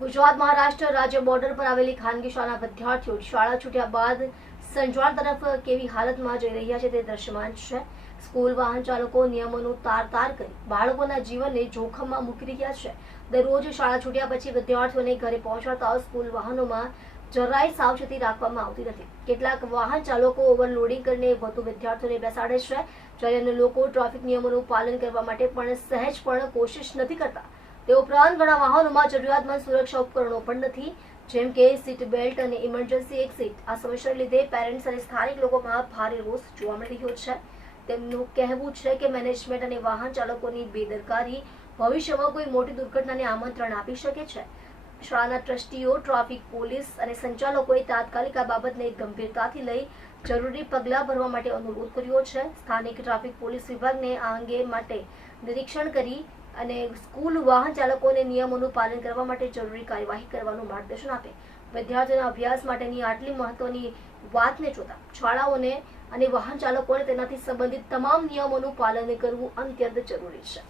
ગુજરાત મહારાષ્ટ્ર રાજ્ય બોર્ડર પર આવેલી ખાનગી શાળાના વિદ્યાર્થીઓ શાળા છૂટ્યા બાદ સંજવાળ તરફ કેવી હાલતમાં જઈ રહ્યા છે તે દ્રશ્યમાન છે. સ્કૂલ વાહન ચાલકો નિયમોનું તાર તાર કરી બાળકોના જીવનને જોખમમાં મૂકી રહ્યા છે. દરરોજ શાળા છૂટ્યા પછી વિદ્યાર્થીઓને ઘરે પહોંચાડતા સ્કૂલ વાહનોમાં જરાય સાવચેતી રાખવામાં આવતી નથી. કેટલાક વાહન ચાલકો ઓવરલોડિંગ કરીને વધુ વિદ્યાર્થીઓને બેસાડે છે. જ્યારે અન્ય લોકો ટ્રાફિક નિયમોનું પાલન કરવા માટે પણ સહેજ પણ કોશિશ નથી કરતા. તે ઉપરાંત ઘણા વાહનોમાં જરૂરિયાતમંદ સુરક્ષા ઉપકરણો પણ નથી, જેમ કે સીટ બેલ્ટ અને ઇમરજન્સી એક્ઝિટ આ સમસ્યાને લીધે પેરેન્ટ્સ અને સ્થાનિક લોકોમાં ભારે રોષ જોવા મળી રહ્યો છે. તેમનું કહેવું છે કે મેનેજમેન્ટ અને વાહન ચાલકોની બેદરકારી ભવિષ્યમાં કોઈ મોટી દુર્ઘટનાને આમંત્રણ આપી શકે છે. શાળાના ટ્રસ્ટીઓ ટ્રાફિક પોલીસ અને સંચાલકોએ તાત્કાલિક આ બાબતને ગંભીરતાથી લઈ જરૂરી પગલાં ભરવા માટે અનુરોધ કર્યો છે. સ્થાનિક ટ્રાફિક પોલીસ વિભાગને આ અંગે માટે નિરીક્ષણ કરી અને સ્કૂલ વાહન ચાલકોને નિયમોનું પાલન કરવા માટે જરૂરી કાર્યવાહી કરવાનું માર્ગદર્શન આપે. વિદ્યાર્થીઓના અભ્યાસ માટેની આટલી મહત્વની વાતને જોતા શાળાઓને અને વાહન ચાલકોને તેનાથી સંબંધિત તમામ નિયમોનું પાલન કરવું અત્યંત જરૂરી છે.